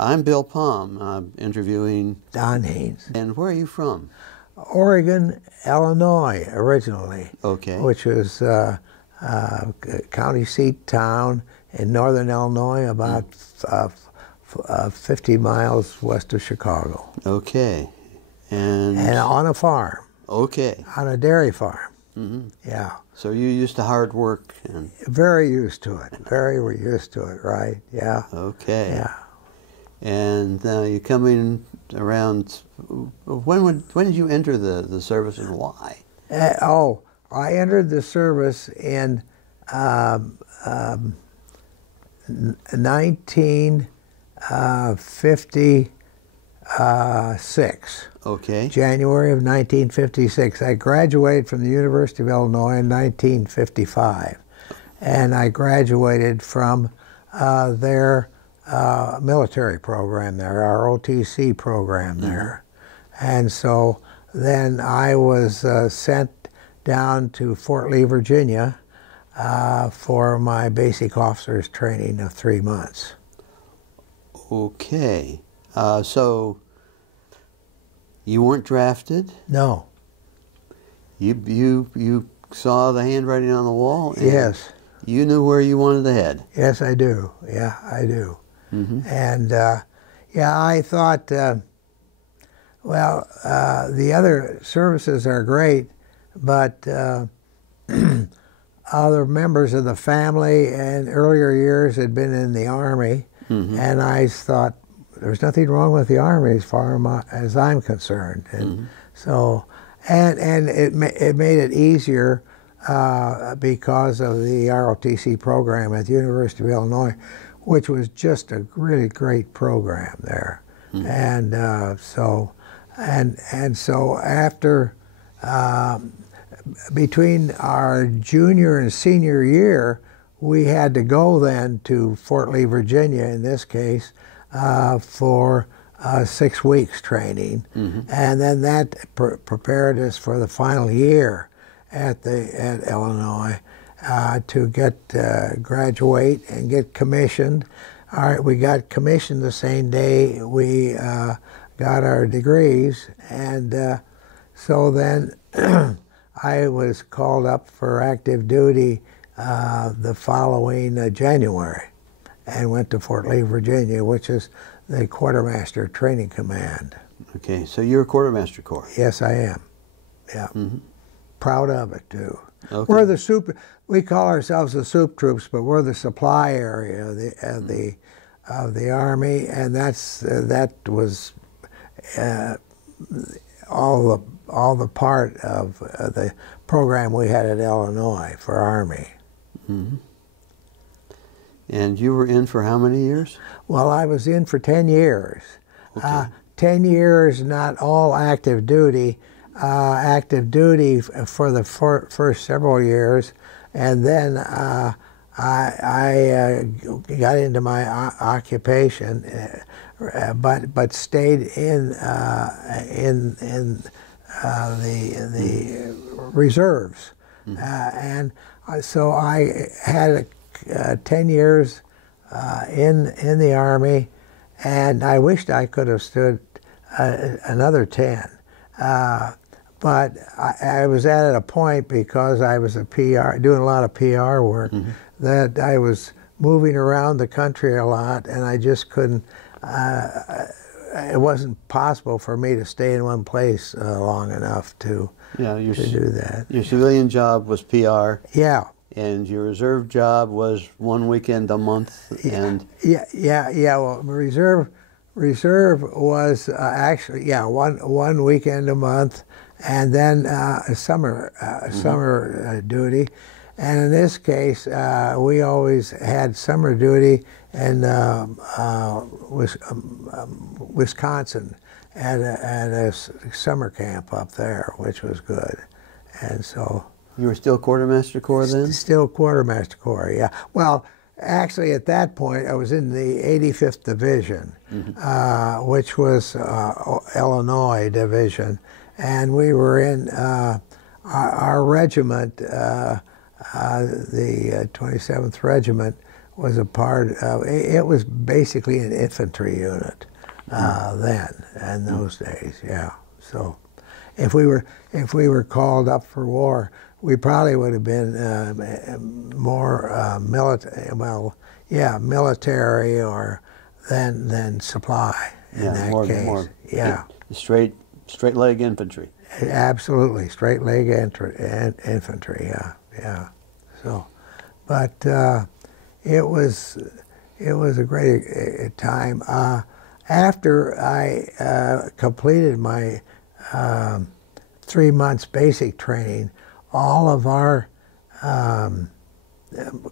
I'm Bill Palm. I'm interviewing Don Haines. And where are you from? Oregon, Illinois, originally. Okay. Which was county seat town in northern Illinois, about 50 miles west of Chicago. Okay. And on a farm. Okay. On a dairy farm. Mm-hmm. Yeah. So you're used to hard work and very used to it. Very used to it, right? Yeah. Okay. Yeah. And you're coming around. When did you enter the service and why? I entered the service in 1956. Okay. January of 1956. I graduated from the University of Illinois in 1955. And I graduated from their military program there, our OTC program there. And so then I was sent down to Fort Lee, Virginia for my basic officer's training of 3 months. Okay. So you weren't drafted? No. You saw the handwriting on the wall? And yes. You knew where you wanted to head? Yes, I do. Yeah, I do. Mm-hmm. And yeah, I thought, well, the other services are great, but other members of the family in earlier years had been in the Army, and I thought there's nothing wrong with the Army as far as I'm concerned. And so, and it made it easier because of the ROTC program at the University of Illinois, which was just a really great program there. And so after between our junior and senior year, we had to go then to Fort Lee, Virginia, in this case, for 6 weeks training, and then that prepared us for the final year at Illinois to get graduate and get commissioned. All right, we got commissioned the same day we got our degrees, and so then I was called up for active duty the following January, and went to Fort Lee, Virginia, which is the Quartermaster Training Command. Okay, so you're a Quartermaster Corps? Yes, I am. Yeah. Proud of it, too. Okay. We're the we call ourselves the soup troops, but we're the supply area of the Army, and that was all the part of the program we had at Illinois for Army. And you were in for how many years? Well, I was in for 10 years. Okay. 10 years, not all active duty. Active duty for the first several years, and then I got into my occupation, but stayed in the reserves, and so I had 10 years in the Army, and I wished I could have stood another 10. But I was at a point, because I was a PR, doing a lot of PR work, that I was moving around the country a lot, and I just couldn't, it wasn't possible for me to stay in one place long enough to do that. Your civilian job was PR? Yeah. And your reserve job was 1 weekend a month? And well, reserve was actually, one weekend a month, and then summer duty. And in this case, we always had summer duty in Wisconsin at a summer camp up there, which was good. And so... You were still Quartermaster Corps then? Still Quartermaster Corps, yeah. Well, actually, at that point, I was in the 85th Division, which was Illinois Division, and we were in our regiment, the 27th Regiment, was a part of. It was basically an infantry unit then, in those days. Yeah. So, if we were called up for war, we probably would have been more military. Well, yeah, military or than supply in that case. More yeah, straight leg infantry. Absolutely, straight leg infantry. Yeah, yeah. So, but it was a great time. After I completed my 3 months basic training, all of our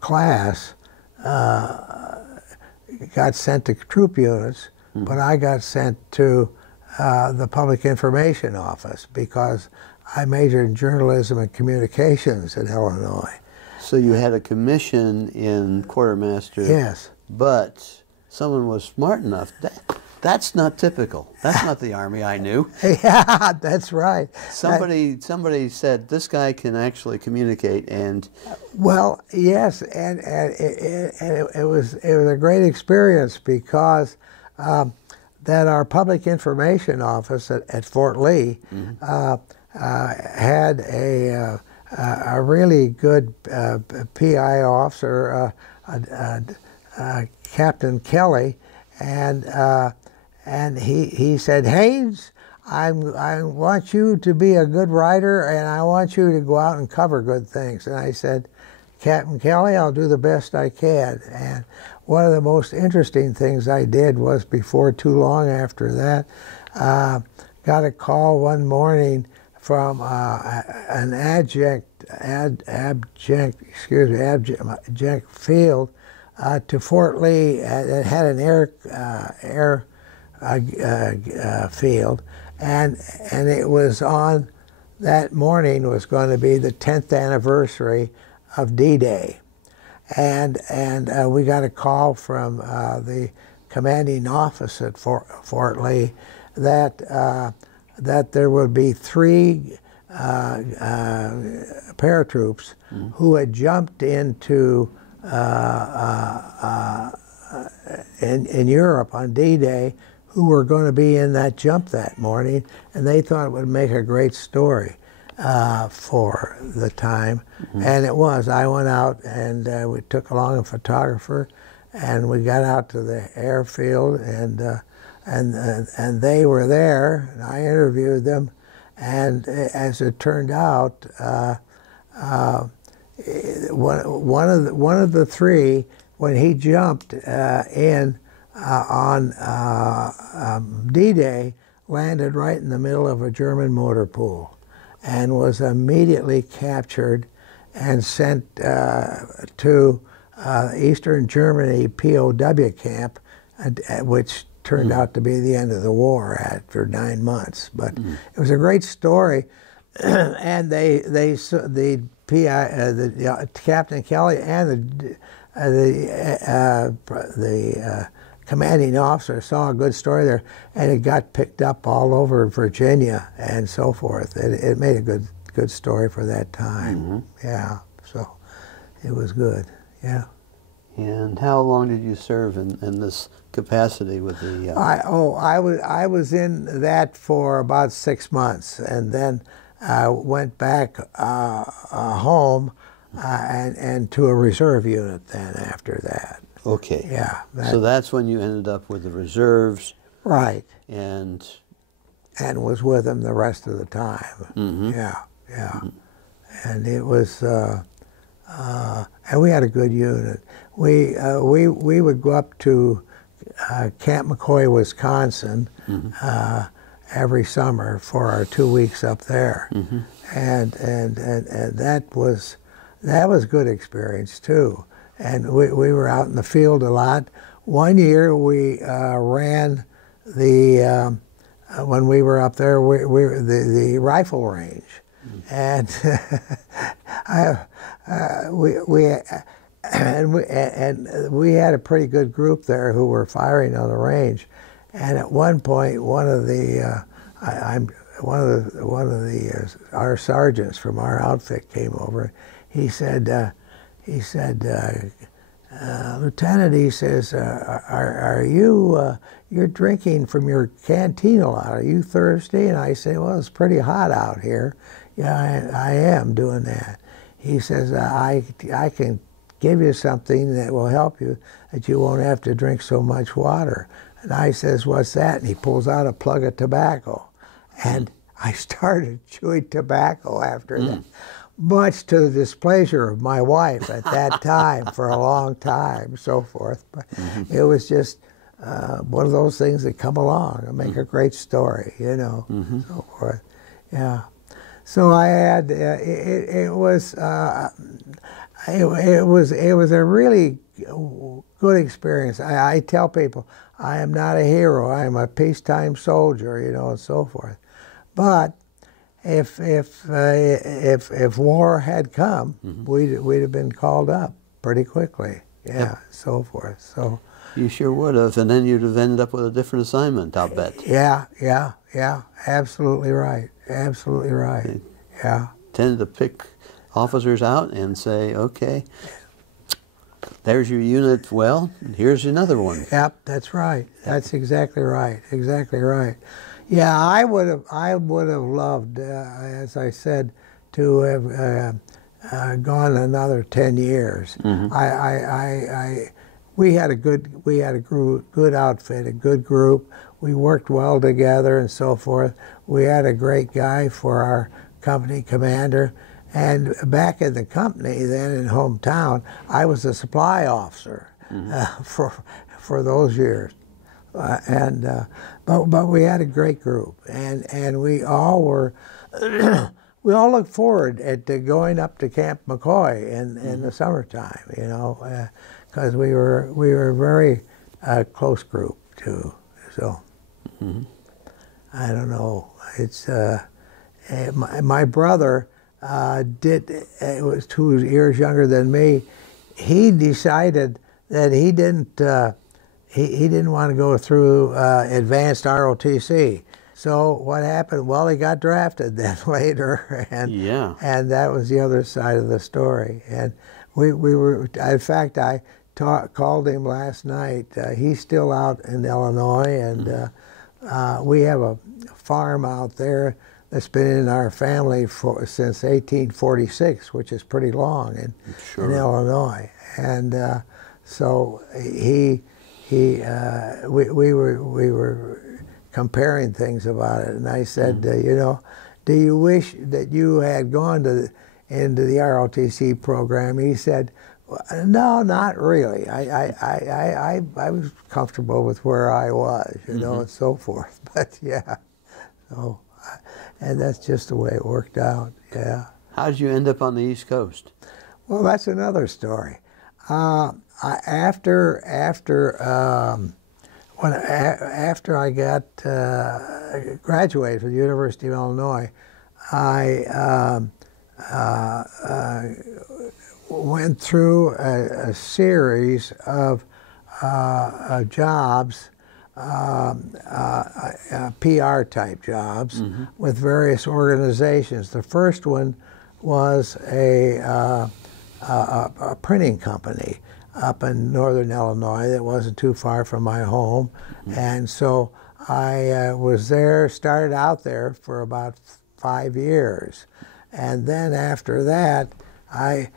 class got sent to troop units, but I got sent to the public information office because I majored in journalism and communications in Illinois. So you had a commission in quartermaster. Yes. But someone was smart enough. That's not typical. That's not the Army I knew. Yeah, that's right. Somebody said this guy can actually communicate, and well, yes, and it was a great experience because that our public information office at Fort Lee had a really good PI officer, Captain Kelly, and he said, Haines, I want you to be a good writer, and I want you to go out and cover good things. And I said, Captain Kelly, I'll do the best I can. And one of the most interesting things I did was, before too long after that, got a call one morning from an adjunct field to Fort Lee. It had an air field, and it was on that morning was going to be the 10th anniversary of D-Day, and we got a call from the commanding office at Fort Lee that there would be 3 paratroops who had jumped into in Europe on D-Day, who were going to be in that jump that morning, and they thought it would make a great story for the time, and it was. I went out and we took along a photographer, and we got out to the airfield, and they were there, and I interviewed them, and as it turned out, one of the 3, when he jumped in on D-Day, landed right in the middle of a German mortar pool, and was immediately captured and sent to Eastern Germany POW camp, which turned out to be the end of the war after 9 months. But it was a great story, and the Captain Kelly and the commanding officer saw a good story there, and it got picked up all over Virginia and so forth. It made a good story for that time. Yeah, so it was good. Yeah. And how long did you serve in this capacity with the? I was in that for about 6 months, and then went back home and to a reserve unit. Then after that. Okay. Yeah. So that's when you ended up with the reserves. Right. And was with them the rest of the time. Yeah. Yeah. And it was. And we had a good unit. We would go up to Camp McCoy, Wisconsin, every summer for our 2 weeks up there, and that was a good experience too. And we were out in the field a lot. One year we ran the when we were up there, the rifle range, and we had a pretty good group there who were firing on the range. And at one point, our sergeants from our outfit came over. He said, Lieutenant, he says, are you, you're drinking from your canteen a lot. Are you thirsty? And I say, well, it's pretty hot out here. Yeah, I am doing that. He says, I can give you something that will help you, that you won't have to drink so much water. And I says, what's that? And he pulls out a plug of tobacco. And I started chewing tobacco after that, much to the displeasure of my wife at that time for a long time, so forth. But it was just one of those things that come along and make a great story, you know, so forth. Yeah. So I had it was a really good experience. I tell people I am not a hero. I am a peacetime soldier, you know, and so forth. But if war had come, we'd have been called up pretty quickly. Yeah, so forth. So you sure would have, and then you'd have ended up with a different assignment, I'll bet. Yeah. Absolutely right. Absolutely right. Yeah. Tended to pick officers out and say, okay, there's your unit. Well, here's another one. Yep, that's right. That's exactly right. Exactly right. Yeah, I would have loved, as I said, to have gone another 10 years. We had a good outfit, a good group. We worked well together and so forth. We had a great guy for our company commander. And back in the company, then in hometown, I was a supply officer for those years. But we had a great group, and we all were we all looked forward to going up to Camp McCoy in the summertime, you know, because we were a very close group too. So I don't know. It's my brother was 2 years younger than me. He decided that he didn't want to go through advanced ROTC. So what happened? Well, he got drafted then later, and that was the other side of the story. And we were, in fact, I called him last night. He's still out in Illinois, and we have a farm out there that's been in our family since 1846, which is pretty long in Illinois. And so we were comparing things about it, and I said, you know, do you wish that you had gone into the ROTC program? He said, no, not really. I was comfortable with where I was, you know, and so forth. But yeah, so, and that's just the way it worked out. Yeah. How did you end up on the East Coast? Well, that's another story. After I got graduated from the University of Illinois, I went through a series of jobs, PR type jobs with various organizations. The first one was a printing company up in northern Illinois that wasn't too far from my home. And so I was there, started out there for about 5 years. And then after that, I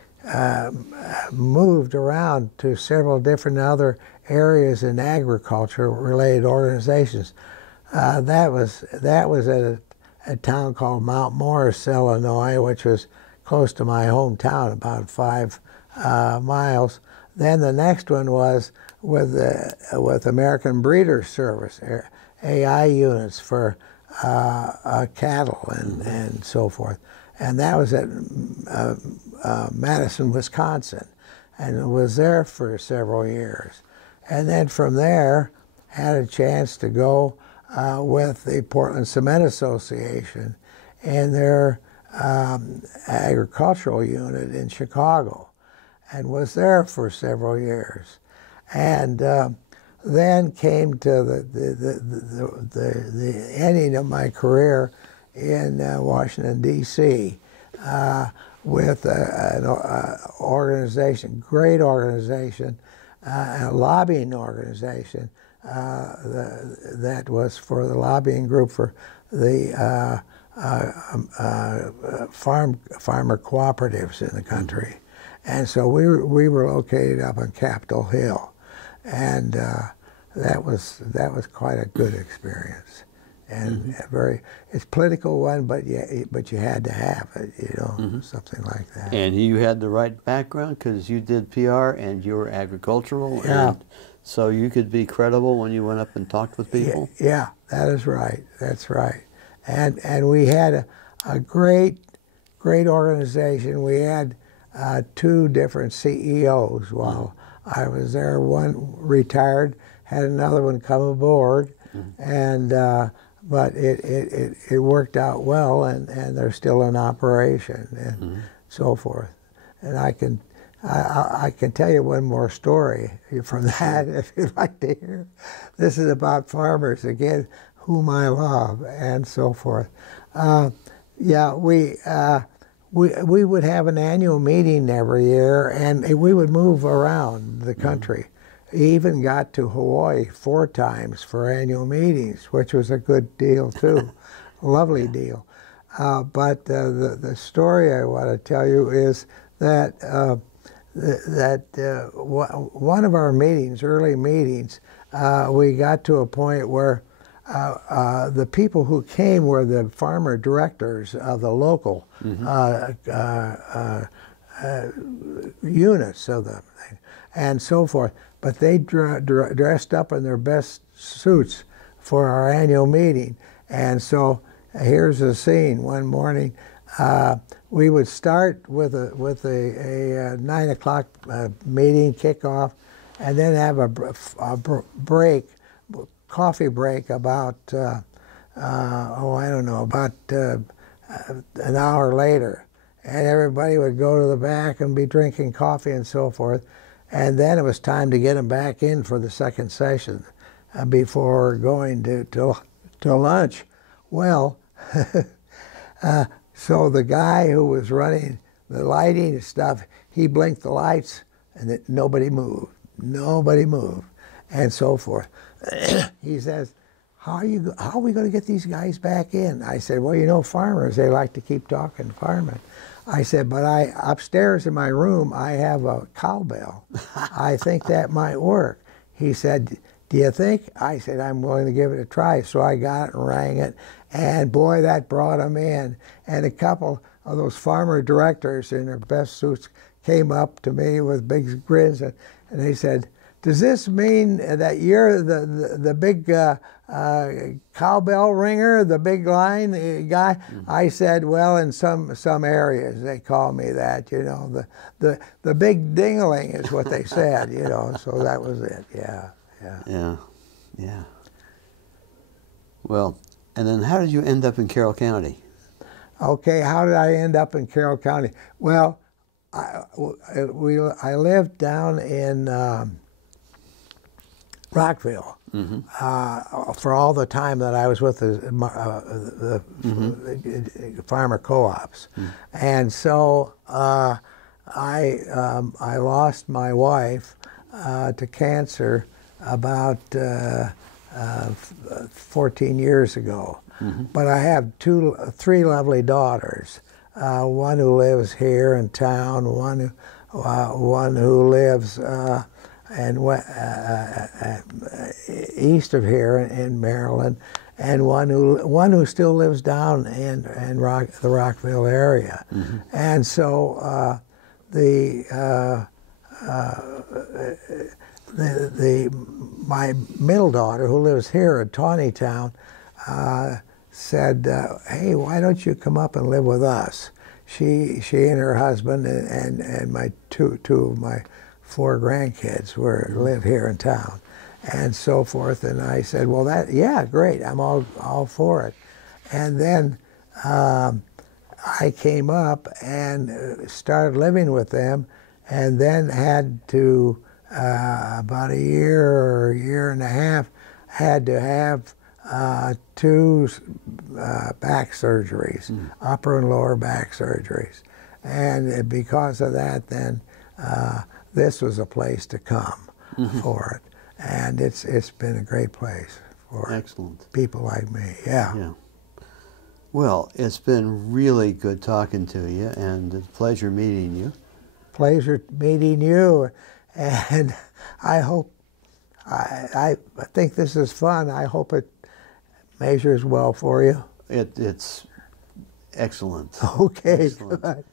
moved around to several different other areas in agriculture-related organizations. That was at a town called Mount Morris, Illinois, which was close to my hometown, about 5 miles. Then the next one was with American Breeders Service, AI units for cattle and so forth. And that was at Madison, Wisconsin, and was there for several years. And then from there, had a chance to go with the Portland Cement Association and their agricultural unit in Chicago, and was there for several years. And then came to the ending of my career in Washington, D.C., with an organization, great organization, a lobbying organization that was for the lobbying group for the farmer cooperatives in the country. And so we were located up on Capitol Hill, and that was quite a good experience, and it's a political one, but you had to have it, you know, something like that. And you had the right background because you did PR and you were agricultural, and so you could be credible when you went up and talked with people. Yeah, that is right. That's right. And we had a great organization. We had 2 different CEOs while I was there. One retired, had another one come aboard, and but it worked out well, and they're still in operation and so forth. And I can tell you one more story from that if you'd like to hear. This is about farmers again, whom I love, and so forth. Yeah, we would have an annual meeting every year, and we would move around the country. Even got to Hawaii 4 times for annual meetings, which was a good deal too, lovely deal. But the story I want to tell you is that one of our meetings, early meetings, we got to a point where the people who came were the farmer directors of the local units of the thing, and so forth. But they dressed up in their best suits for our annual meeting. And so here's the scene. One morning, we would start with a 9 o'clock meeting kickoff, and then have a break, coffee break about I don't know, about an hour later, and everybody would go to the back and be drinking coffee and so forth, and then it was time to get them back in for the second session before going to lunch. Well, so the guy who was running the lighting and stuff, he blinked the lights, and nobody moved, and so forth. He says, how are we going to get these guys back in? I said, well, you know, farmers, they like to keep talking farming. I said, but upstairs in my room, I have a cowbell. I think that might work. He said, do you think? I said, I'm willing to give it a try. So I got it and rang it, and boy, that brought them in. And a couple of those farmer directors in their best suits came up to me with big grins, and they said, does this mean that you're the big cowbell ringer, the big line guy? I said, well, in some areas they call me that, you know. The big dingling is what they said, you know. So that was it. Yeah. Well, and then how did you end up in Carroll County? Okay, how did I end up in Carroll County? Well, I lived down in Rockville for all the time that I was with the farmer co-ops, and so I lost my wife to cancer about 14 years ago. But I have 3 lovely daughters. One who lives here in town, one who lives east of here in Maryland, and one who still lives down in the Rockville area. And so my middle daughter, who lives here in Taneytown, said, hey, why don't you come up and live with us? She and her husband and my two of my 4 grandkids live here in town, and so forth. And I said, well, yeah, great, I'm all for it. And then I came up and started living with them, and then had to, about a year or a year and a half, had to have 2 back surgeries, upper and lower back surgeries. And because of that, then this was a place to come for it. And it's been a great place for Excellent. people like me. Yeah. Yeah. Well, it's been really good talking to you, and it's a pleasure meeting you. Pleasure meeting you, and I hope, I think this is fun. I hope it measures well for you. It's excellent. Okay, Excellent. good.